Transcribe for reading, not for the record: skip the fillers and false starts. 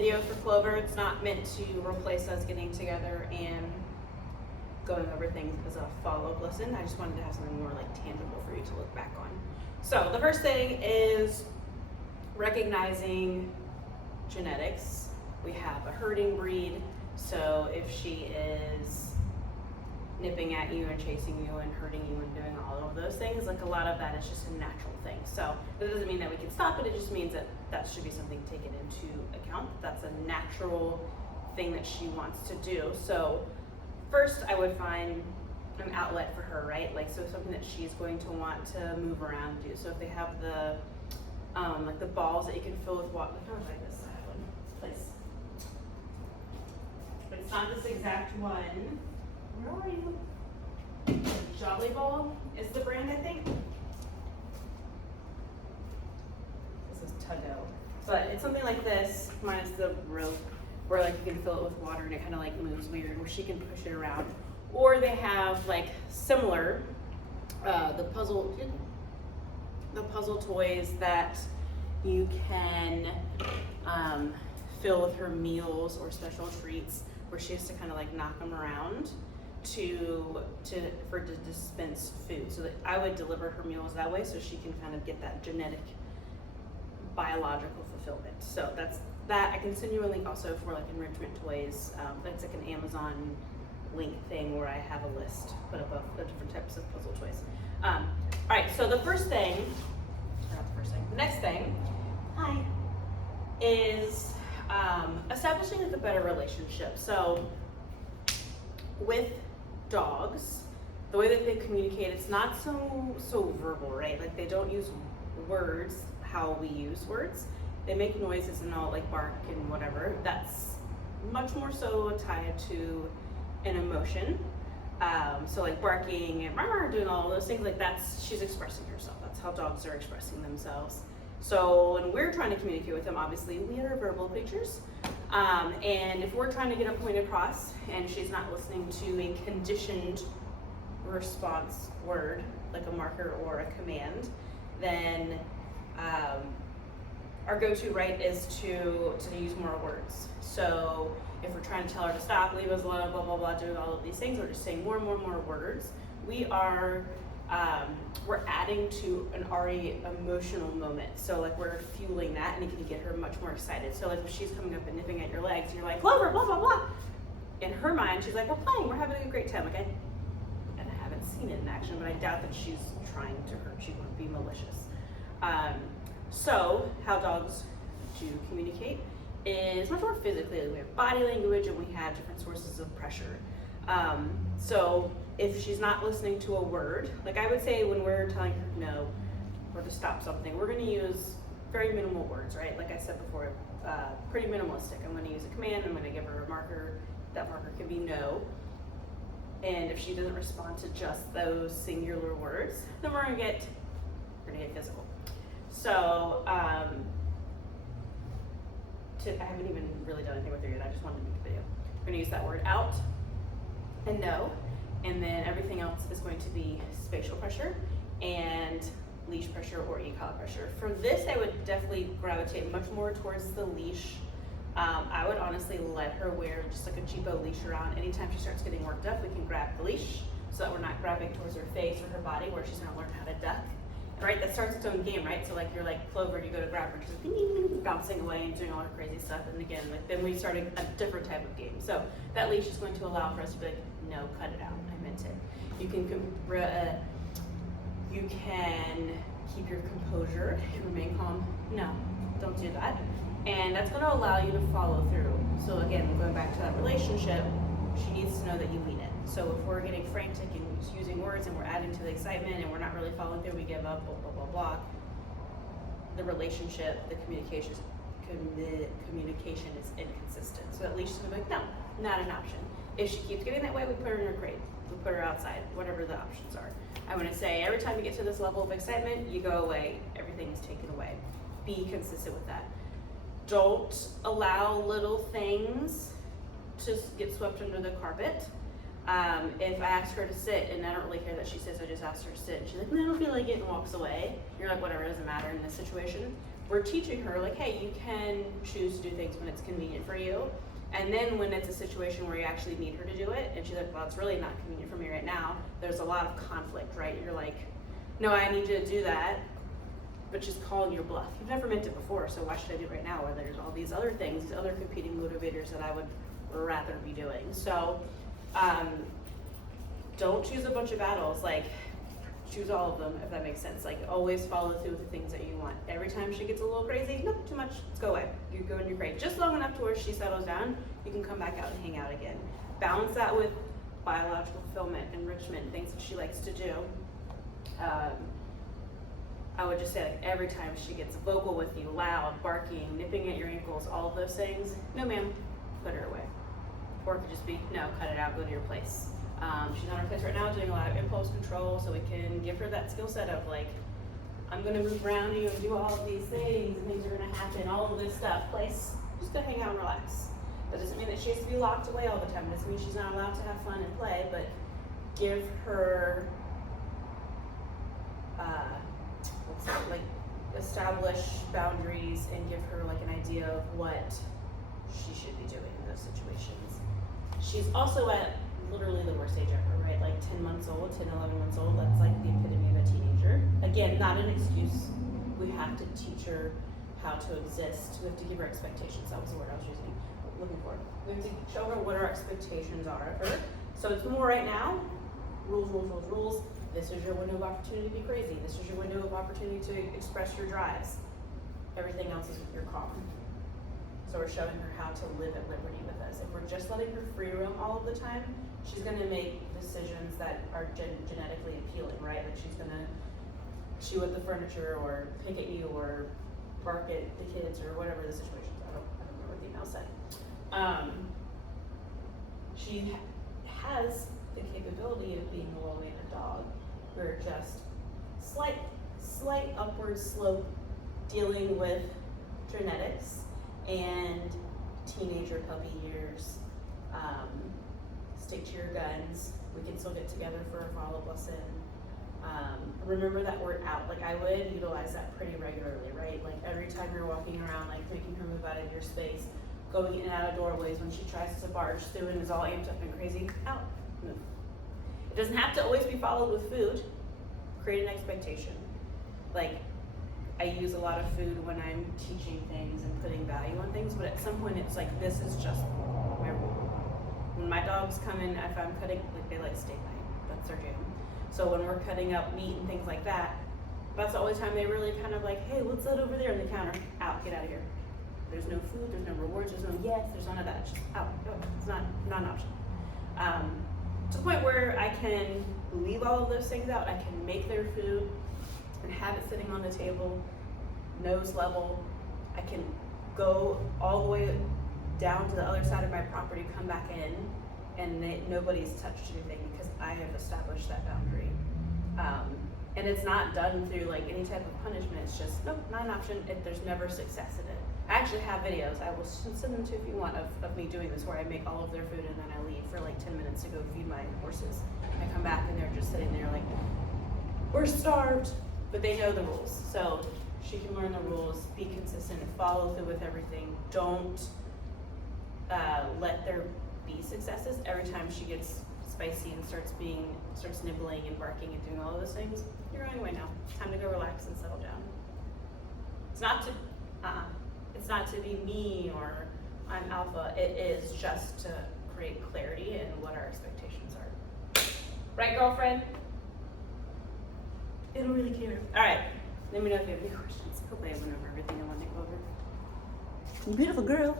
video for Clover. It's not meant to replace us getting together and going over things as a follow-up lesson. I just wanted to have something more like tangible for you to look back on. So the first thing is recognizing genetics. We have a herding breed, so if she is nipping at you and chasing you and hurting you and doing all of those things, like a lot of that is just a natural thing. So that doesn't mean that we can stop it, it just means that that should be something taken into account. That's a natural thing that she wants to do. So first I would find an outlet for her, right? Like, so something that she's going to want to move around and do. So if they have the like the balls that you can fill with water, like this, I have one place. But it's not this exact one. Where are you? Jolly Ball is the brand, I think. This is Tuggo. But it's something like this, minus the rope, where like you can fill it with water and it kind of like moves weird, where she can push it around. Or they have like similar, the puzzle toys that you can fill with her meals or special treats, where she has to kind of like knock them around to dispense food. So that I would deliver her meals that way, so she can kind of get that genetic biological fulfillment. So that's that. I can send you a link also for like enrichment toys. That's like an Amazon link thing where I have a list put above the different types of puzzle toys. All right, so the next thing, hi, is establishing like a better relationship. So with dogs, the way that they communicate, it's not so verbal, right? Like they don't use words how we use words. They make noises and all, like bark and whatever. That's much more so tied to an emotion. So like barking and doing all of those things, like she's expressing herself. That's how dogs are expressing themselves. So when we're trying to communicate with them, obviously we are verbal creatures. And if we're trying to get a point across and she's not listening to a conditioned response word, like a marker or a command, then our go-to, right, is to use more words. So if we're trying to tell her to stop, leave us alone, blah, blah, blah, doing all of these things, we're just saying more and more and more words. We're adding to an already emotional moment. So like we're fueling that, and it can get her much more excited. So like if she's coming up and nipping at your legs, and you're like, Clover, blah, blah, blah. In her mind, she's like, we're playing, we're having a great time. Like I haven't seen it in action, but I doubt that she's trying to hurt. She won't be malicious. So how dogs do communicate is much more physically. We have body language and we have different sources of pressure. So if she's not listening to a word, like I would say when we're telling her no or to stop something, we're going to use very minimal words, right? Like I said before, pretty minimalistic. I'm going to use a command, I'm going to give her a marker. That marker can be no. And if she doesn't respond to just those singular words, then we're going to get physical. So I haven't even really done anything with her yet. I just wanted to make a video. We're going to use that word out and no, and then everything else is going to be spatial pressure and leash pressure or e-collar pressure. For this, I would definitely gravitate much more towards the leash. I would honestly let her wear just like a cheapo leash around. Anytime she starts getting worked up, we can grab the leash so that we're not grabbing towards her face or her body where she's going to learn how to duck. Right, that starts its own game, right? So like you're like Clover, you go to grab her, she's bouncing away and doing all her crazy stuff, and again, like then we start a different type of game. So that leash is going to allow for us to be like, no, cut it out. I meant it. You can keep your composure and remain calm. No, don't do that. And that's going to allow you to follow through. So again, going back to that relationship, she needs to know that you mean it. So if we're getting frantic and using words and we're adding to the excitement and we're not really following through, we give up, blah, blah, blah, blah. The relationship, the communication is inconsistent. So at least she's gonna be like, no, not an option. If she keeps getting that way, we put her in her crate. We put her outside, whatever the options are. I want to say every time you get to this level of excitement, you go away, everything is taken away. Be consistent with that. Don't allow little things to get swept under the carpet. If I ask her to sit and I don't really care that she sits, I just ask her to sit and she's like, no, I don't feel like it, and walks away. You're like, whatever, it doesn't matter in this situation. we're teaching her like, hey, you can choose to do things when it's convenient for you. And then when it's a situation where you actually need her to do it, and she's like, well, it's really not convenient for me right now, there's a lot of conflict, right? You're like, no, I need you to do that, but she's calling your bluff. You've never meant it before, so why should I do it right now? Or there's all these other things, these other competing motivators that I would rather be doing. So don't choose a bunch of battles, like choose all of them, if that makes sense. Like always follow through with the things that you want. Every time she gets a little crazy, nope, too much, let's go away. You go and you're great. Just long enough to where she settles down, you can come back out and hang out again. Balance that with biological fulfillment, enrichment, things that she likes to do. I would just say like every time she gets vocal with you, loud, barking, nipping at your ankles, all of those things, no ma'am, put her away. Or it could just be, no, cut it out, go to your place. She's on her place right now doing a lot of impulse control, so we can give her that skill set of like, I'm gonna move around you and do all of these things, and things are gonna happen, all of this stuff. Place, just go hang out and relax. That doesn't mean that she has to be locked away all the time. It doesn't mean she's not allowed to have fun and play, but give her, like establish boundaries and give her like an idea of what she should be doing in those situations. She's also at literally the worst age ever, right? Like 10 months old, 10, 11 months old, that's like the epitome of a teenager. Again, not an excuse. We have to teach her how to exist. We have to give her expectations. That was the word I was looking for. We have to show her what our expectations are of her. So it's more right now, rules, rules, rules, rules. This is your window of opportunity to be crazy. This is your window of opportunity to express your drives. Everything else is your calm. So we're showing her how to live at liberty with us. If we're just letting her free roam all of the time, she's gonna make decisions that are genetically appealing, right? Like she's gonna chew at the furniture or pick at you or bark at the kids or whatever the situation is. I don't remember what the email said. She has the capability of being a low-mannered dog. We're just slight upward slope dealing with genetics and teenager puppy years. Stick to your guns. We can still get together for a follow lesson. Remember that word out. Like I would utilize that pretty regularly, right? Like every time you're walking around, like making her move out of your space, going in and out of doorways when she tries to barge through and is all amped up and crazy, out, move. It doesn't have to always be followed with food. Create an expectation. Like I use a lot of food when I'm teaching things and putting value on things, but at some point it's like, this is just my rule. When my dogs come in, if I'm cutting, like they like steak night, that's their jam. So when we're cutting up meat and things like that, that's the only time they really kind of like, hey, what's that over there on the counter? Out, get out of here. There's no food, there's no rewards, there's no yes, there's none of that. It's just out, go. It's not an option. To the point where I can leave all of those things out, I can make their food and have it sitting on the table, nose level. I can go all the way down to the other side of my property, come back in, and nobody's touched anything because I have established that boundary. And it's not done through like any type of punishment. It's just, nope, not an option. There's never success in it. I actually have videos, I will send them to you if you want, of me doing this, where I make all of their food and then I leave for like 10 minutes to go feed my horses. I come back and they're just sitting there like, we're starved, but they know the rules. So she can learn the rules, be consistent, follow through with everything. Don't let there be successes. Every time she gets spicy and starts nibbling and barking and doing all of those things, you're going away now. It's time to go relax and settle down. It's not to be mean or I'm alpha. It is just to create clarity in what our expectations are. Right, girlfriend? They don't really care. All right. Let me know if you have any questions. Hopefully I went over everything I wanted to go over. Beautiful girl.